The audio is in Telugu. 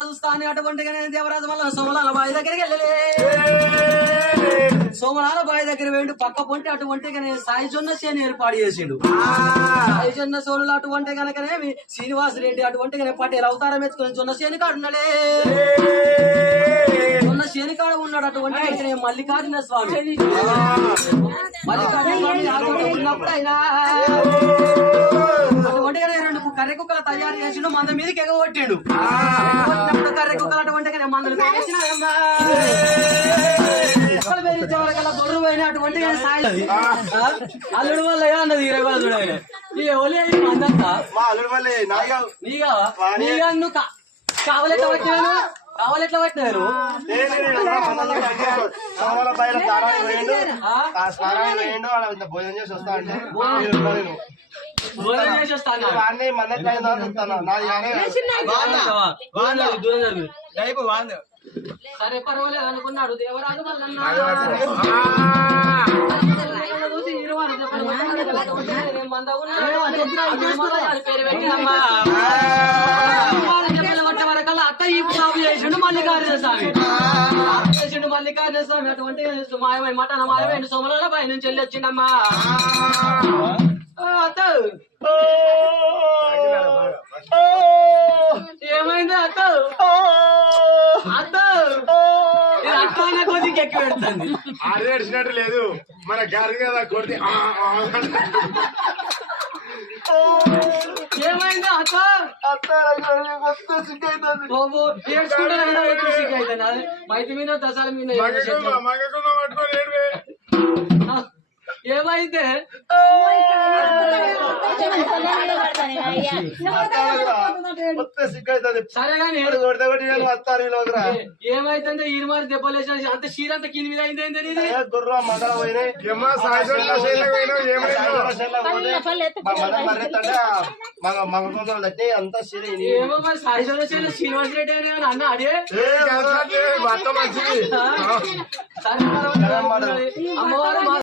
చూస్తాను అటువంటిగా దేవరాజు వల్ల సోమలాల బావి దగ్గరికి వెళ్ళలే. సోమలాల బావి దగ్గర వేయండి పక్క పొంటి అటువంటిగా సాయి జొన్న సేను ఏర్పాటు చేసిండు. సాయి జొన్న సోనులు అటువంటి కనుకనేమి శ్రీనివాస రెడ్డి అటువంటిగానే పటేల్ అవతారం ఎత్తుకుని జొన్న సేను కాడు ఉన్నాడే. జొన్న సేను కాడ ఉన్నాడు అటువంటి మల్లికార్జున స్వామి. మల్లికార్జున స్వామి ఉన్నప్పుడు అయినా అటువంటిగా రెండు కర్రె కుక్కలు తయారు చేసిండు. మంద మీదకి ఎగగొట్టిండు. కర్రె కుక్కలు అటువంటి మందులు దొడ్డు పోయిన అటువంటి అల్లుడు వల్ల అన్నది ఇరవై చూడాలి ఈ ఒలి మందంతా నీగా నువ్వు కావలెట్లా పట్టినాను కావాలెట్లా పట్టినాను భోజనం చేసి వస్తా అంటే భోజనం చేసి వస్తాను సరే పర్వాలేదు అనుకున్నాడు దేవరాజు వరకల్లా అత్త ఈ సాగు చేసిండు మల్లికార్జున స్వామి. చేసిండు మల్లికార్జున స్వామి అటువంటి మాయమై మటన మాయమైండు. సోమల పై నుంచి వెళ్ళి వచ్చిండమ్మా అత్త. ఏమైంది అత్త? అత్త అట్లా కొద్దికి ఎక్కి పెడుతుంది. అది ఏడిచినట్టు లేదు మన గారి కదా కొడితే ఏమైంది అత్త? మైతి మీద దశాల మీద ఏమైతే సరే కానీ ఏమైతే ఈ మరి దెబ్బలేసిన అంత చీరంతా కింది మీద అయింది. గుర్రం మందల పోయినాయి తట్టి అంతా ఏమో మరి సాయి శ్రీనివాస రెడ్డి అని అన్న అడే మంచిది అమ్మవారు